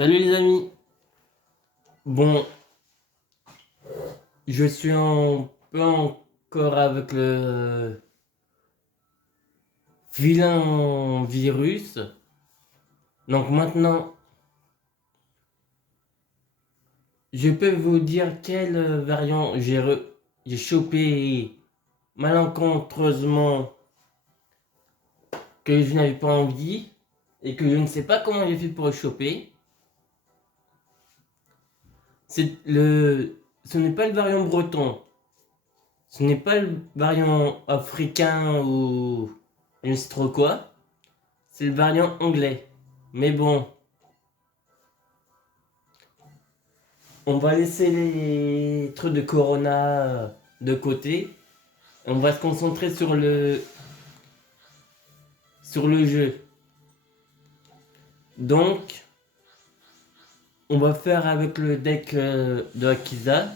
Salut les amis. Bon, je suis un peu encore avec le vilain virus. Donc maintenant, je peux vous dire quel variant j'ai chopé malencontreusement que je n'avais pas envie et que je ne sais pas comment j'ai fait pour le choper. Ce n'est pas le variant breton. Ce n'est pas le variant africain ou je ne sais trop quoi. C'est le variant anglais. Mais bon, on va laisser les trucs de Corona de côté. On va se concentrer sur le jeu. Donc, on va faire avec le deck de Akiza.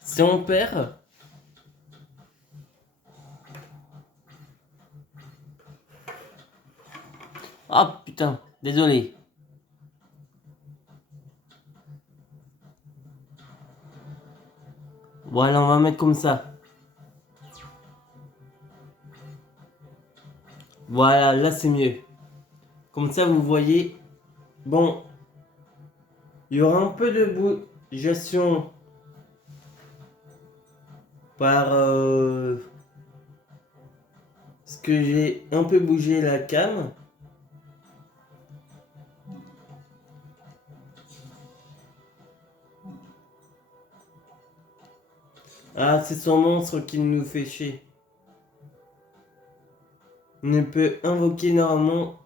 Si on perd, ah putain, désolé. Voilà, on va mettre comme ça. Voilà, là c'est mieux. Comme ça, vous voyez. Bon, il y aura un peu de bougeation par ce que j'ai un peu bougé la cam. Ah, c'est son monstre qui nous fait chier. Ne peut invoquer normalement.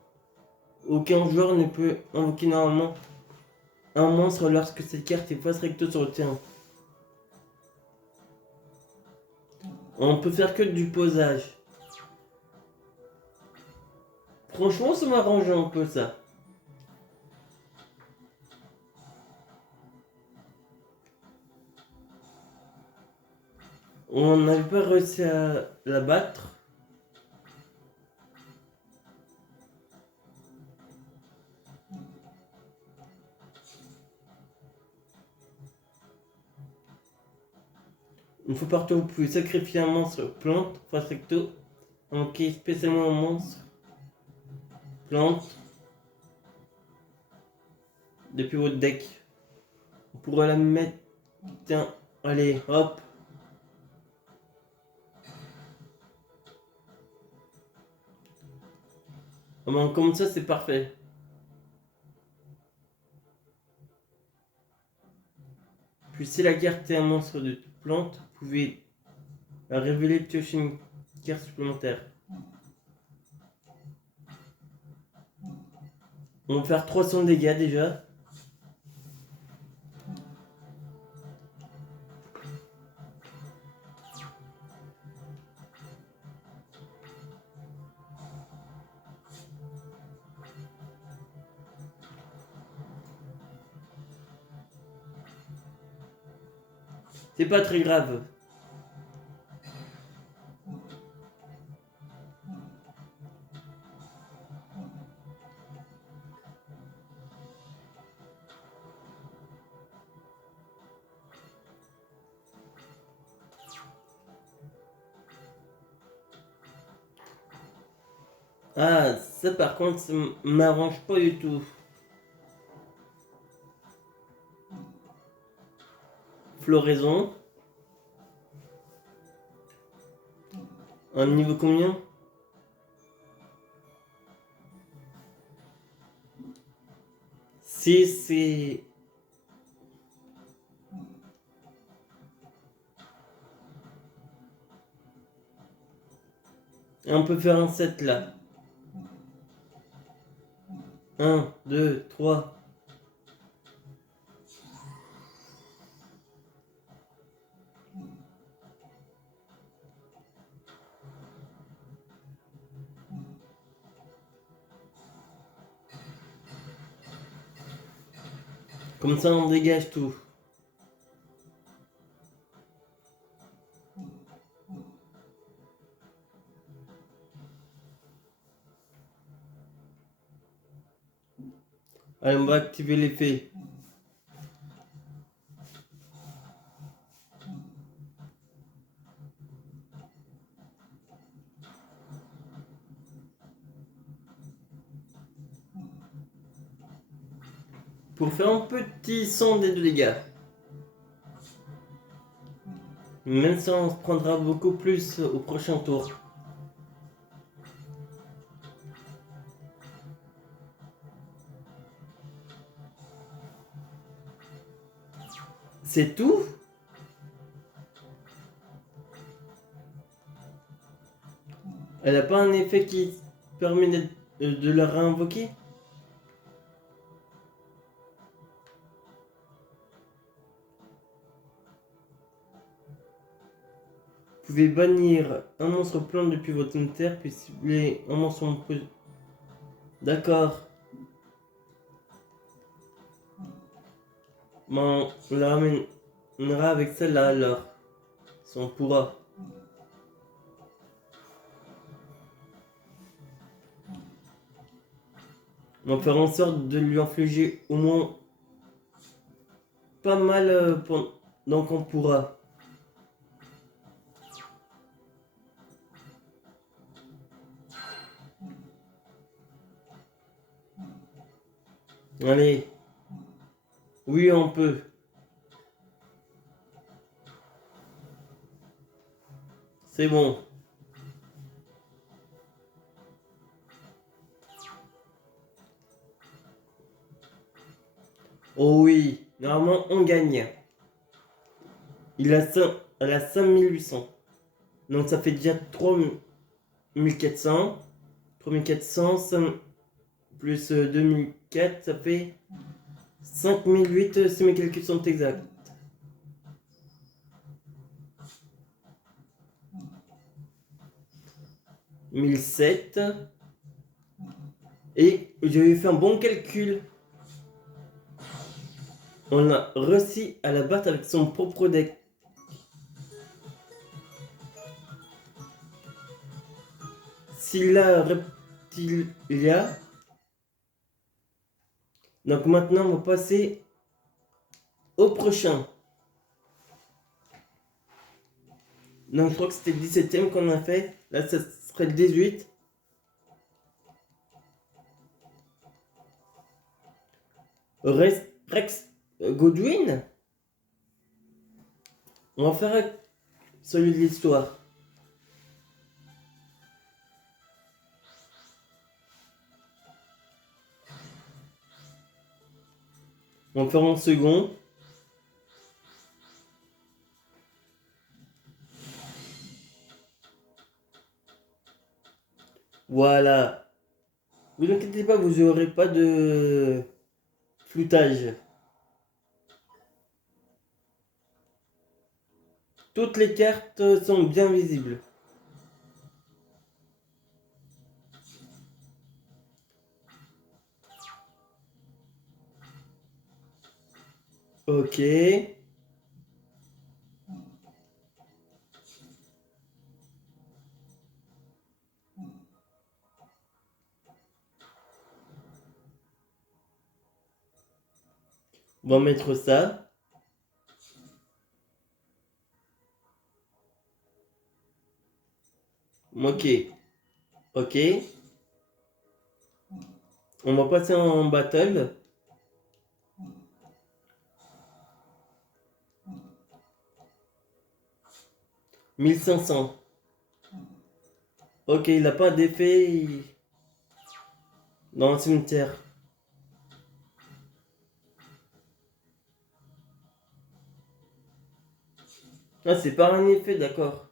Aucun joueur ne peut invoquer normalement un monstre lorsque cette carte est face recto sur le terrain. On peut faire que du posage. Franchement, ça m'arrange un peu ça. On n'avait pas réussi à la battre. Une fois partout, vous pouvez sacrifier un monstre plante face recto. Ok, spécialement un monstre plante depuis votre deck. On pourrait la mettre. Tiens, allez, hop. Ah ben, comme ça, c'est parfait. Puis si la carte est un monstre de plante, vous pouvez la révéler et piocher une carte supplémentaire. On va faire 300 dégâts déjà. C'est pas très grave. Ah, ça par contre, ça m'arrange pas du tout. Floraison. Un niveau combien? Si c'est... On peut faire un 7 là. 1, 2, 3. Comme ça, on dégage tout. Allez, on va activer l'effet. Pour faire un petit son des dégâts. Même si on se prendra beaucoup plus au prochain tour. C'est tout? Elle a pas un effet qui permet de la réinvoquer? Vous pouvez bannir un monstre plan depuis votre cimetière, puis cibler un monstre en plus. D'accord. Bon, on la ramènera avec celle-là alors. Si on pourra. On va faire en sorte de lui infliger au moins pas mal pendant qu'on pourra. Allez. Oui, on peut. C'est bon. Oh oui, normalement on gagne. Elle a 5800. Donc ça fait déjà 3400. 3400 plus 2004, ça fait 5008 si mes calculs sont exacts. 1007. Et j'avais fait un bon calcul. On a réussi à la battre avec son propre deck. Scylla Reptilia. Donc maintenant on va passer au prochain. Donc je crois que c'était le 17ème qu'on a fait. Là ça serait le 18. Rex Godwin. On va faire celui de l'histoire. On va faire en second. Voilà. Vous inquiétez pas, vous n'aurez pas de floutage. Toutes les cartes sont bien visibles. Ok. On va mettre ça. Ok. Ok. On va passer en battle. « 1500. Ok, il n'a pas d'effet dans le cimetière. Ah, c'est pas un effet, d'accord.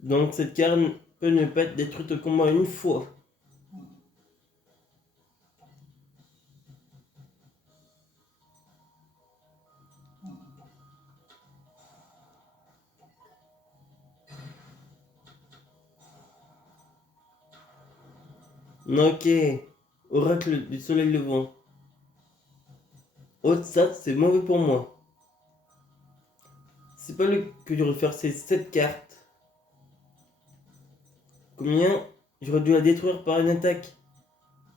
Donc cette carte peut ne pas être détruite au combat une fois. Ok. Oracle du soleil levant. Oh, ça, c'est mauvais pour moi. C'est pas le que j'aurais dû faire ces 7 cartes. Combien j'aurais dû la détruire par une attaque.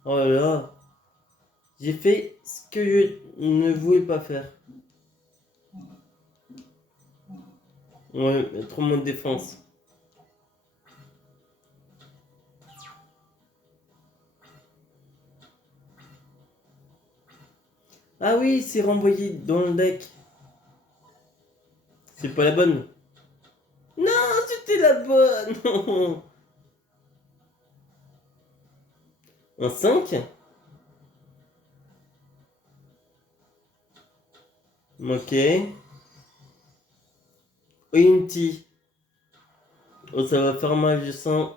Oh là là. J'ai fait ce que je ne voulais pas faire. Ouais, il y a trop moins de défense. Ah oui, c'est renvoyé dans le deck. C'est pas la bonne. Non, c'était la bonne. Non. Un 5. Ok. Unity. Oh, ça va faire mal, je sens.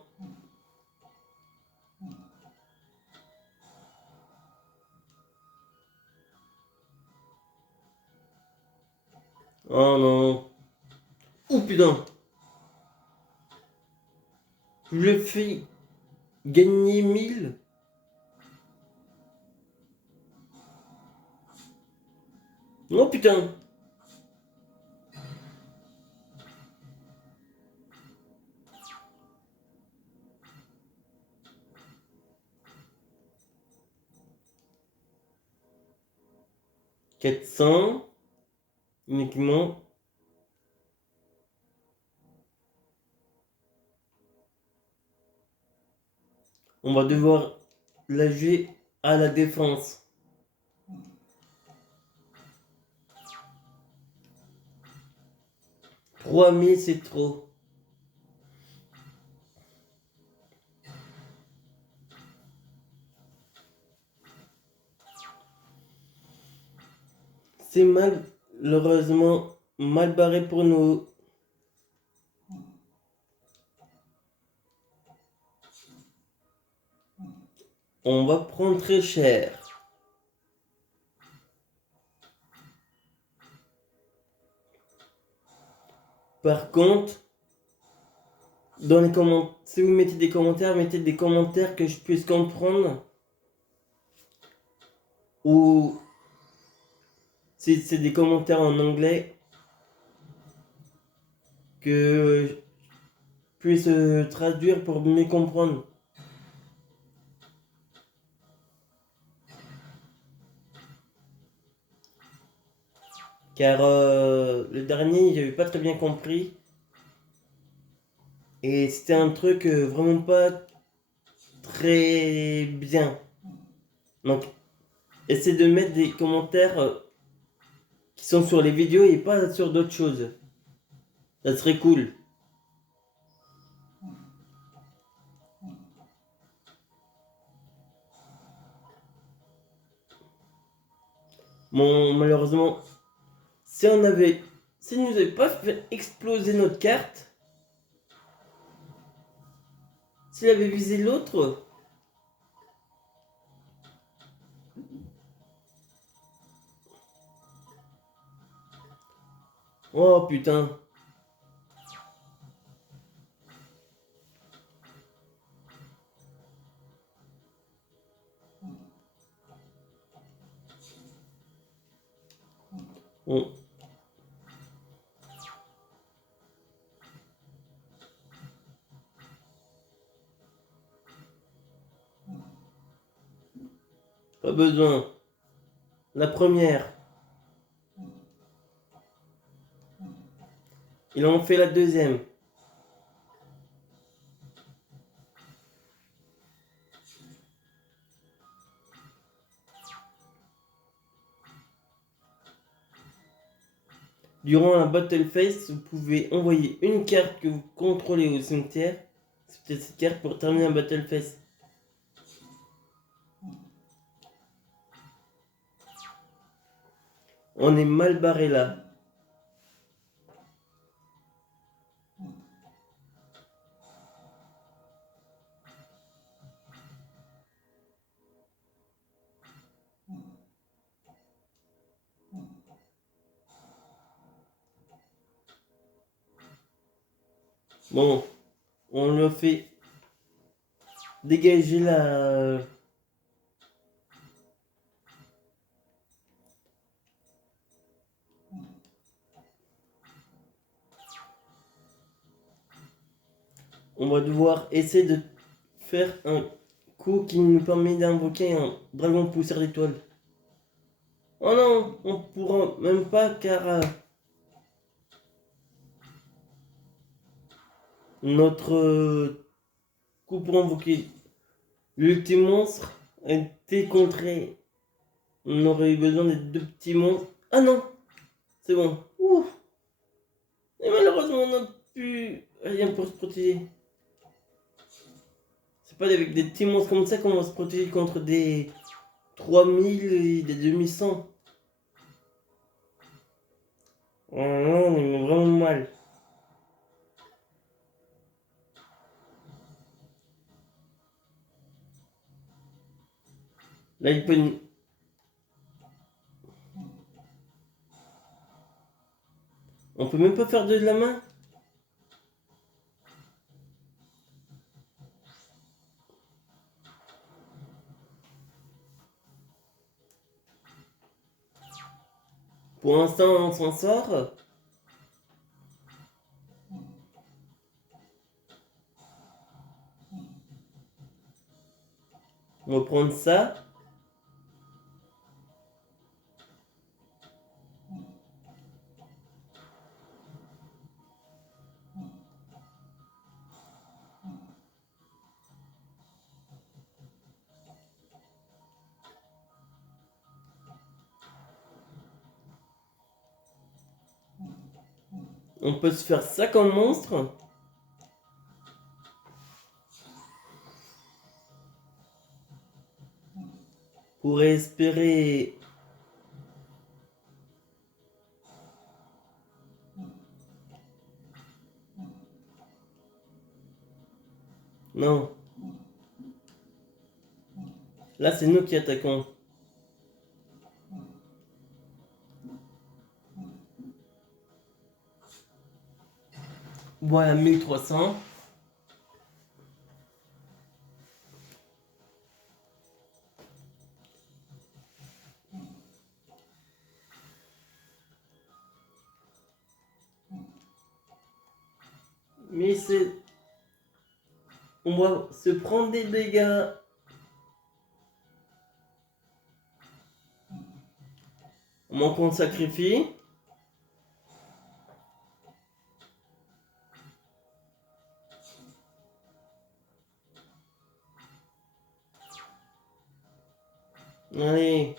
Oh non. Oh putain. Je le fais gagner 1000. Oh putain. 400. Uniquement. On va devoir la jouer à la défense. 3000, c'est trop. C'est malheureusement mal barré pour nous. On va prendre très cher. Par contre, dans les commentaires, si vous mettez des commentaires que je puisse comprendre. Ou si c'est des commentaires en anglais que je puisse traduire pour mieux comprendre. Car le dernier, j'avais pas très bien compris. Et c'était un truc vraiment pas très bien. Donc, essayez de mettre des commentaires qui sont sur les vidéos et pas sur d'autres choses. Ça serait cool. Bon, malheureusement, si on avait... Si nous avait pas fait exploser notre carte, s'il avait visé l'autre... Oh putain. Bon. Pas besoin. La première. Il en fait la deuxième. Durant un battle phase, vous pouvez envoyer une carte que vous contrôlez au cimetière. C'est peut-être cette carte pour terminer un battle phase. On est mal barré là. Bon, on le fait dégager la... on va devoir essayer de faire un coup qui nous permet d'invoquer un dragon poussière d'étoiles. Oh non, on pourra même pas car notre coup pour invoquer l'ultime monstre a été contré. On aurait eu besoin des deux petits monstres. Ah non, c'est bon. Ouh. Et malheureusement, on n'a plus rien pour se protéger. C'est pas avec des petits monstres comme ça qu'on va se protéger contre des 3000 et des 2100. Oh non, on est vraiment mal. Là, il peut... On peut même pas faire de la main. Pour l'instant, on s'en sort. On va prendre ça. On peut se faire ça comme monstre. Pour espérer... Non. Là, c'est nous qui attaquons. Voilà, 1300. Mais c'est... On va se prendre des dégâts. On manque qu'on sacrifie. Allez.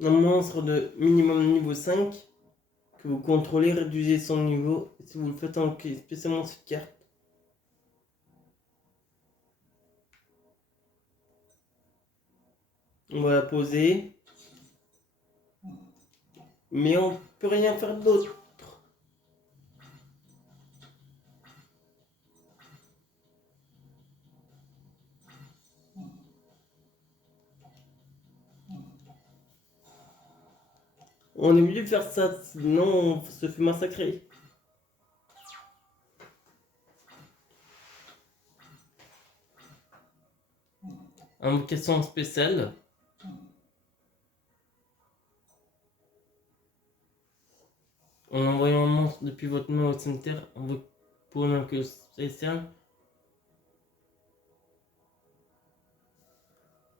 Un monstre de minimum niveau 5 que vous contrôlez, réduisez son niveau si vous le faites en spécialement cette carte. On va la poser. Mais on peut rien faire d'autre. On est obligé de faire ça, sinon on se fait massacrer. Invocation spéciale. En envoyant un monstre depuis votre main au cimetière, pour une invocation spéciale.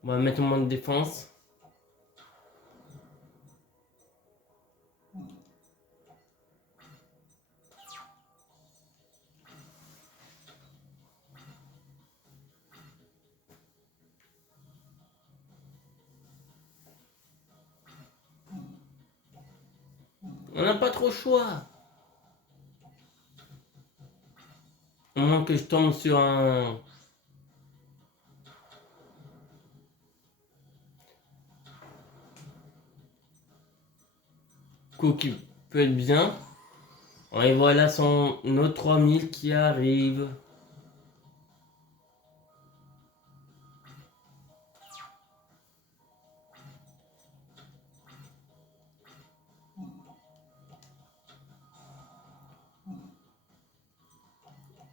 On va mettre au moins de défense. On n'a pas trop le choix. Au moins que je tombe sur un... coup qui peut être bien. Et voilà son autre 3000 qui arrive.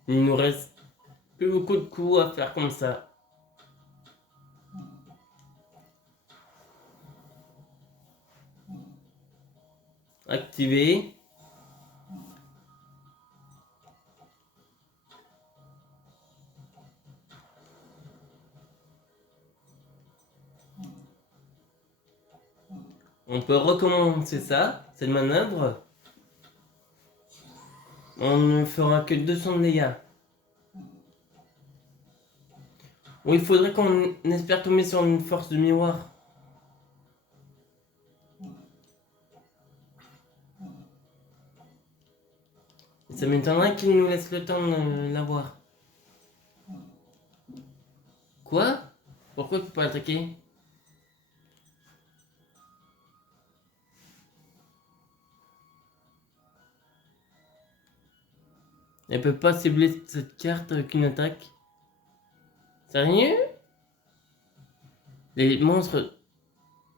Il nous reste plus beaucoup de coups à faire comme ça. activé. On peut recommencer ça, cette manœuvre. On ne fera que 200 de dégâts. Ou il faudrait qu'on espère tomber sur une force de miroir. Ça m'étonnerait qu'il nous laisse le temps de l'avoir. Quoi? Pourquoi tu peux pas attaquer? Elle peut pas cibler cette carte avec une attaque. Sérieux? Les monstres...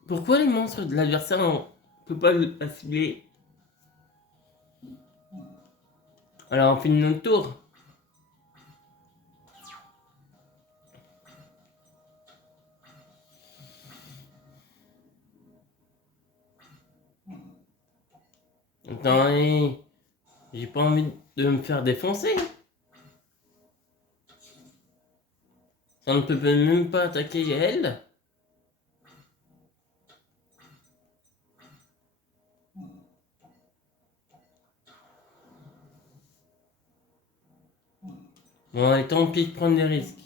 Pourquoi les monstres de l'adversaire on peut pas la cibler? Alors on finit notre tour. Attends, j'ai pas envie de me faire défoncer. Ça ne peut même pas attaquer elle. Bon, allez, tant pis de prendre des risques.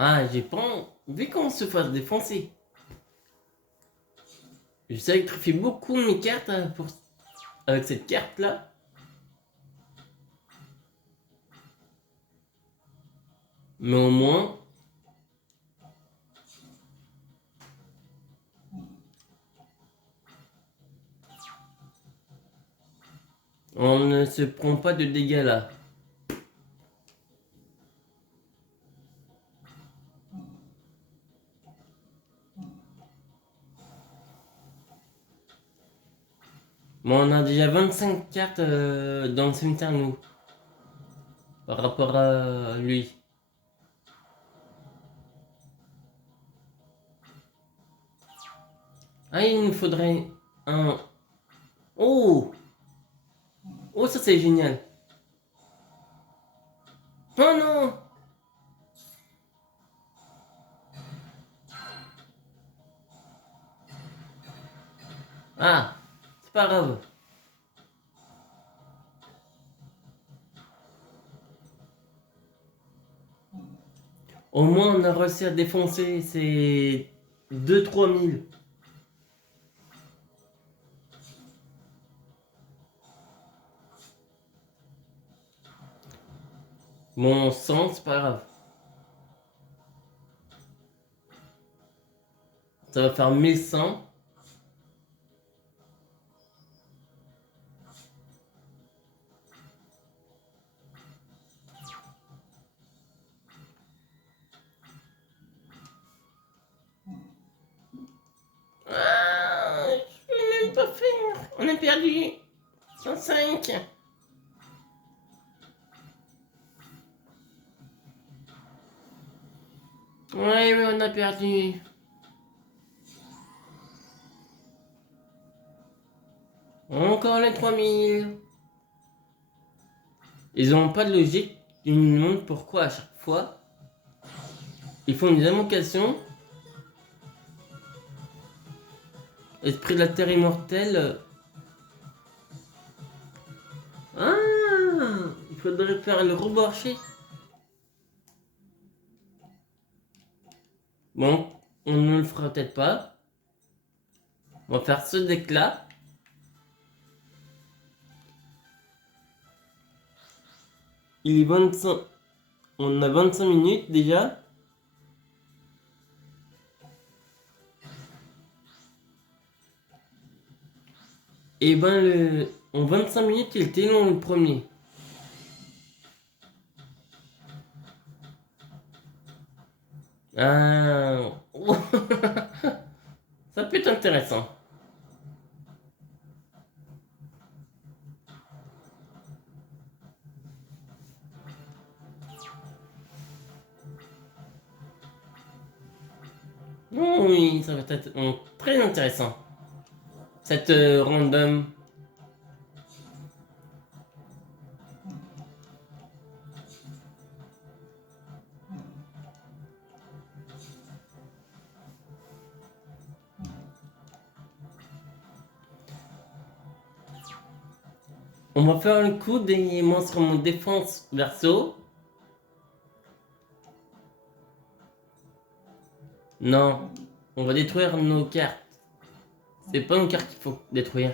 Ah, j'ai pas envie qu'on se fasse défoncer. Je sacrifie beaucoup de mes cartes avec cette carte là. Mais au moins... on ne se prend pas de dégâts là. Bon, on a déjà 25 cartes dans le cimetière, nous. Par rapport à lui. Ah, il nous faudrait un... Oh! Oh, ça c'est génial. Oh non! Ah, c'est pas grave. Au moins, on a réussi à défoncer ces 2-3 000. Bon sang, c'est pas grave. Ça va faire 1100. Ah, je peux même pas faire. On a perdu 105. Ouais, mais on a perdu. Encore les 3000. Ils ont pas de logique. Ils nous demandent pourquoi à chaque fois. Ils font des invocations. Esprit de la terre immortelle. Ah, il faudrait faire le robot archer. Bon, on ne le fera peut-être pas. On va faire ce deck là. Il est 25. On a 25 minutes déjà. Et ben, en 25 minutes, il était long le premier. Ah. Ça peut être intéressant. Oui, ça va être très intéressant. Cette random. On va faire le coup des monstres en défense verso. Non, on va détruire nos cartes. C'est pas nos cartes qu'il faut détruire.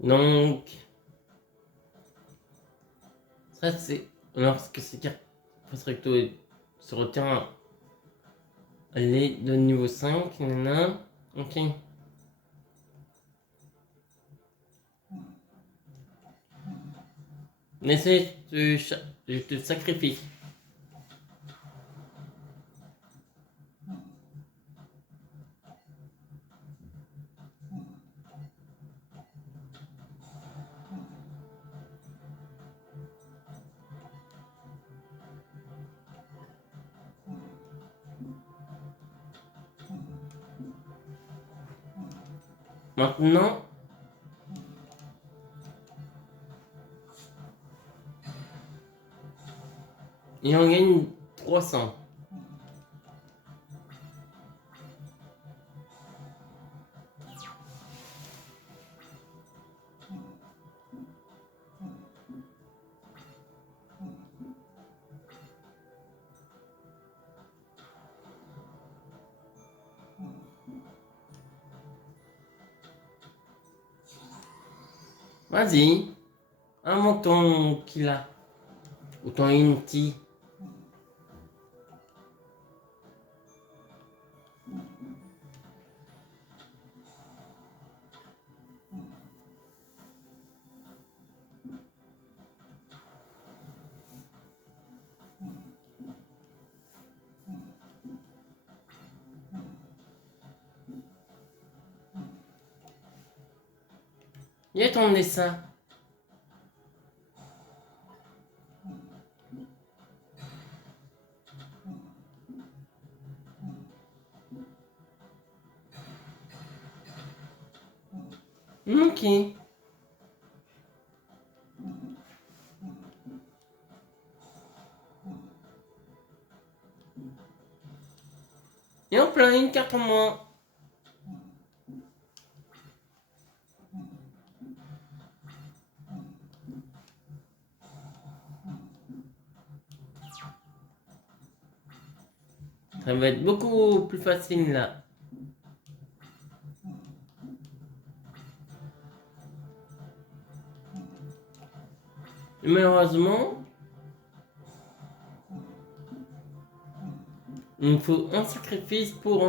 Donc, ça c'est lorsque ces cartes face recto se retient, elle est de niveau 5. Nanana. Ok. Essaye, je te sacrifie. Maintenant, et on gagne 300. Vas-y, invente ton Killa ou ton Inti. Il y a ton dessin. Ok. Et on plein une carte en moins. Ça va être beaucoup plus facile là. Et malheureusement, il me faut un sacrifice pour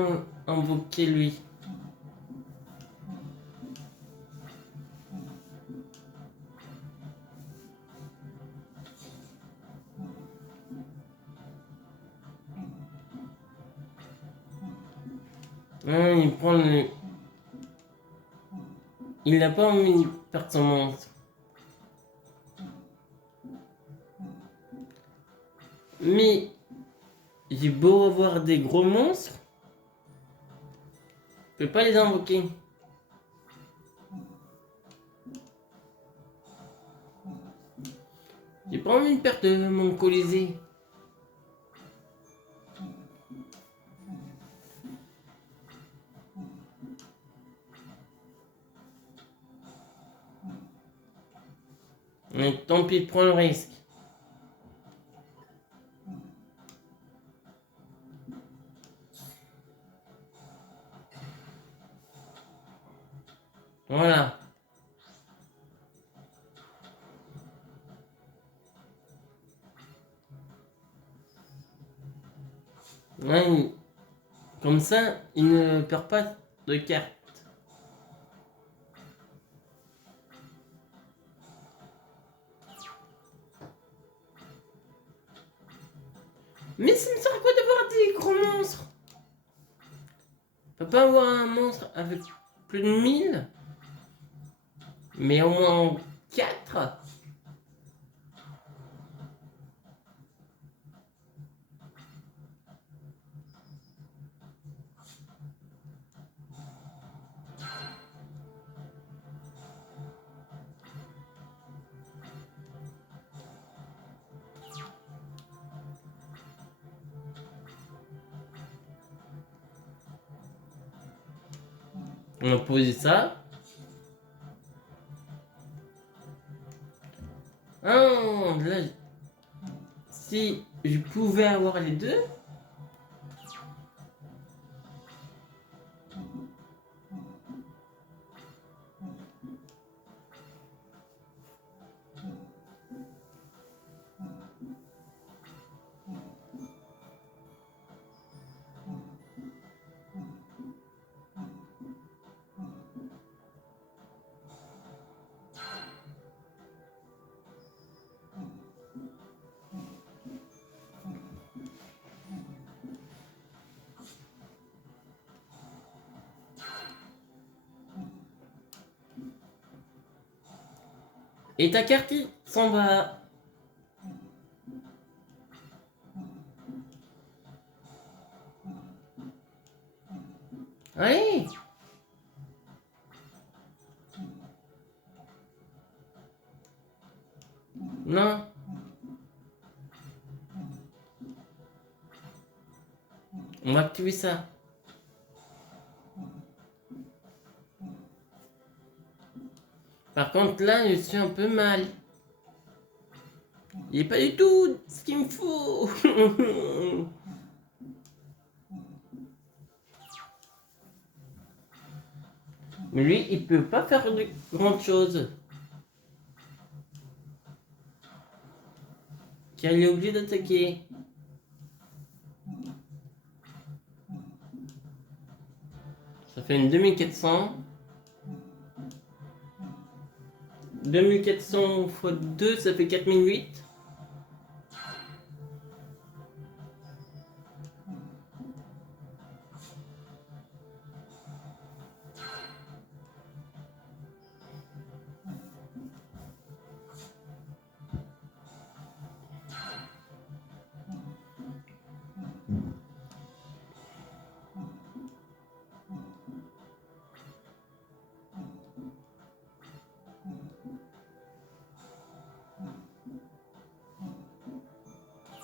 invoquer lui. Il prend le... Il n'a pas envie de perdre son monstre. Mais j'ai beau avoir des gros monstres, je peux pas les invoquer. J'ai pas envie de perdre mon Colisée. Mais tant pis, prends le risque. Voilà. Ouais, comme ça, il ne perd pas de carte. Mais ça me sert à quoi d'avoir des gros monstres? On peut pas avoir un monstre avec plus de 1000? Mais au moins 4? On a posé ça. Ah, là, si je pouvais avoir les deux. Et ta carte il s'en va. Allez. Non. On va activer ça. Par contre, là, je suis un peu mal. Il est pas du tout ce qu'il me faut. Mais lui, il peut pas faire de grandes choses. Car il est obligé d'attaquer. Ça fait une 2400. 2400 x 2, ça fait 4008.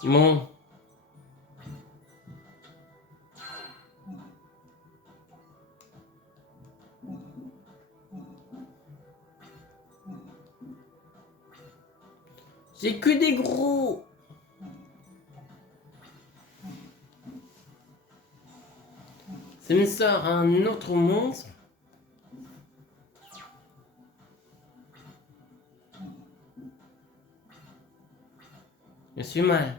Bon. J'ai que des gros. Ça me sort un autre monstre. Je suis mal.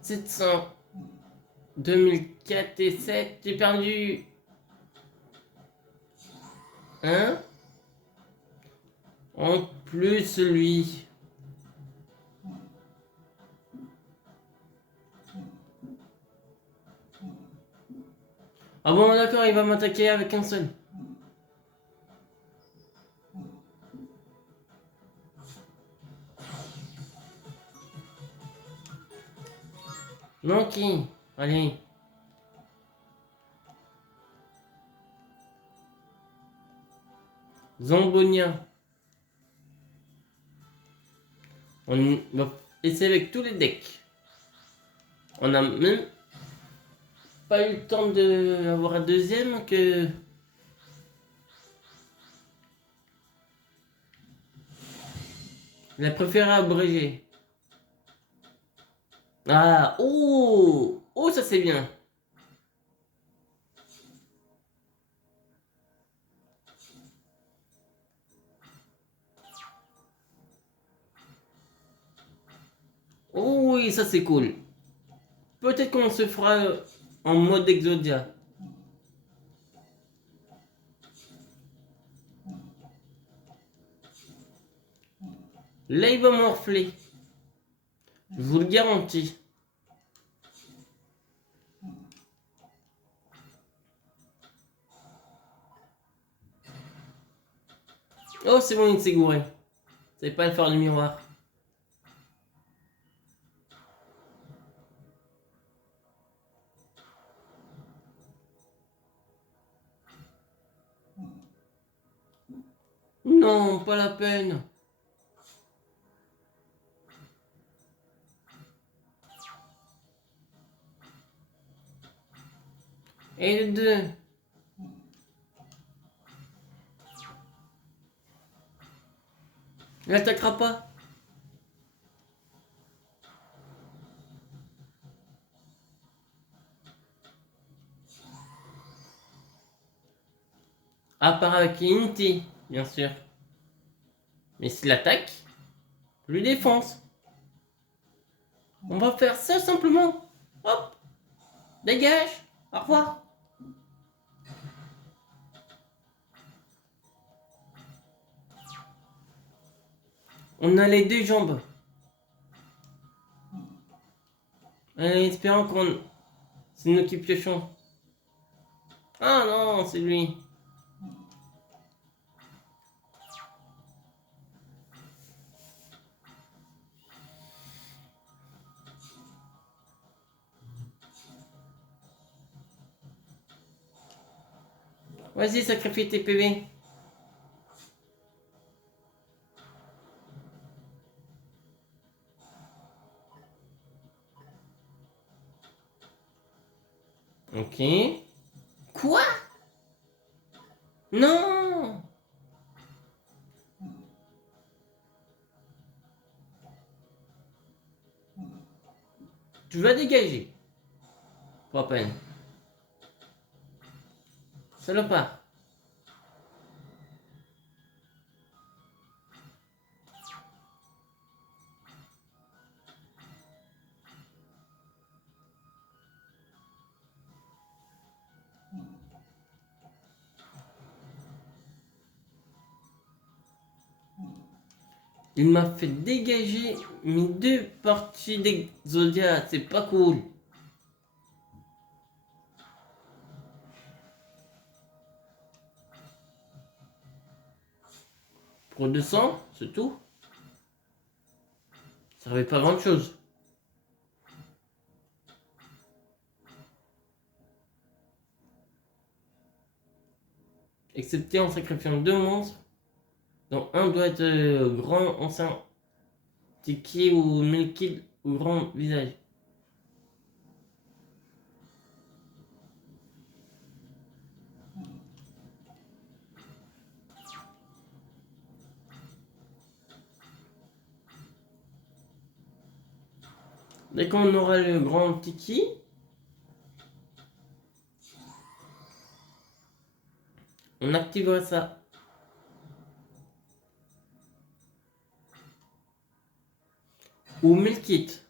700. 2004 et 7, j'ai perdu. Hein? En plus, lui. Ah bon, d'accord, il va m'attaquer avec un seul. Non, qui? Allez. Zambonia. On va essayer avec tous les decks. On n'a même pas eu le temps d'avoir un deuxième que... Il a préféré abréger. Ah, oh! Oh, ça c'est bien. Oh oui, ça c'est cool. Peut-être qu'on se fera en mode Exodia. Là, il va morfler. Je vous le garantis. Oh, c'est bon, il s'est gouré. C'est pas le faire du miroir. Non, pas la peine. Et le 2. Il attaquera pas. À part avec Inti, bien sûr. Mais s'il attaque, lui défense. On va faire ça simplement. Hop. Dégage. Au revoir. On a les deux jambes. Espérons qu'on... C'est nous qui piochons. Ah non, c'est lui. Vas-y, sacrifie tes PV. Ok. Quoi? Non! Tu vas dégager. Pas peine. Salopard. Il m'a fait dégager mes deux parties d'Exodia. C'est pas cool. Pour 200, c'est tout. Ça servait pas grand chose. Excepté en sacrifiant deux monstres, dont un doit être grand ancien Tiki ou Melkid ou grand visage. Dès qu'on aura le grand Tiki, on activera ça. Ou Melkit.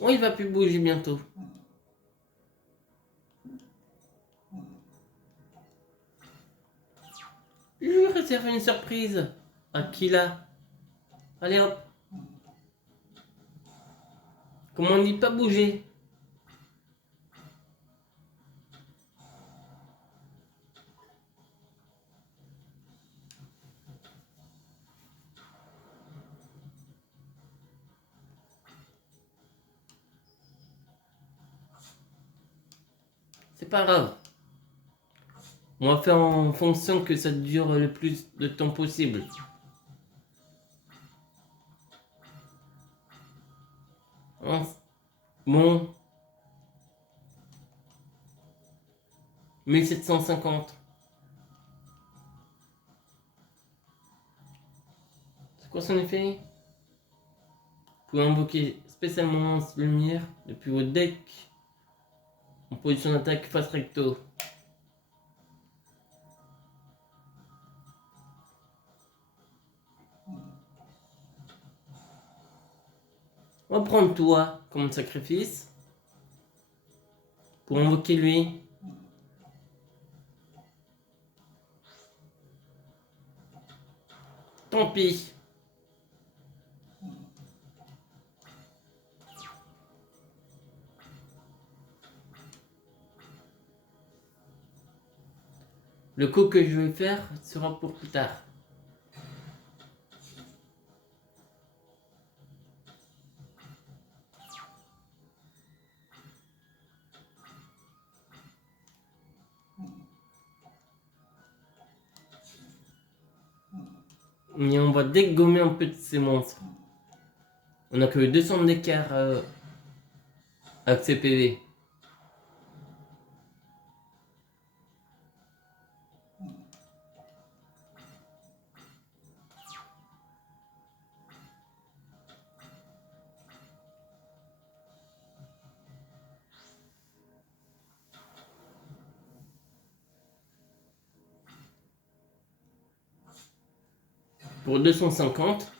Oh, il va plus bouger bientôt. Je lui réserve une surprise. À qui là? Allez hop. Comment on dit pas bouger? C'est pas grave. On va faire en fonction que ça dure le plus de temps possible. Bon. 1750. C'est quoi son effet? Vous pouvez invoquer spécialement cette lumière depuis votre deck en position d'attaque face recto. On va prendre toi comme sacrifice pour invoquer lui. Tant pis. Le coup que je vais faire sera pour plus tard. Et on va dégommer un peu de ces monstres. On a que 200 d'écart avec ces PV. Pour 250.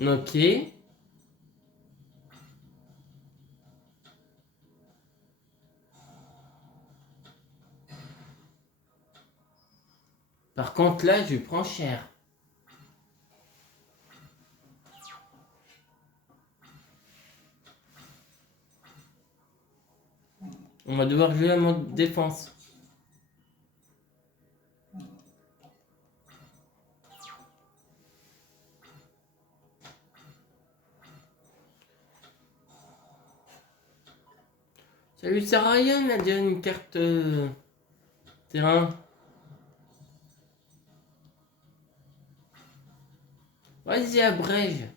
Ok. Par contre là, je prends cher. On va devoir jouer à mode défense. Ça lui sert à rien là, déjà une carte terrain. Vas-y, abrège.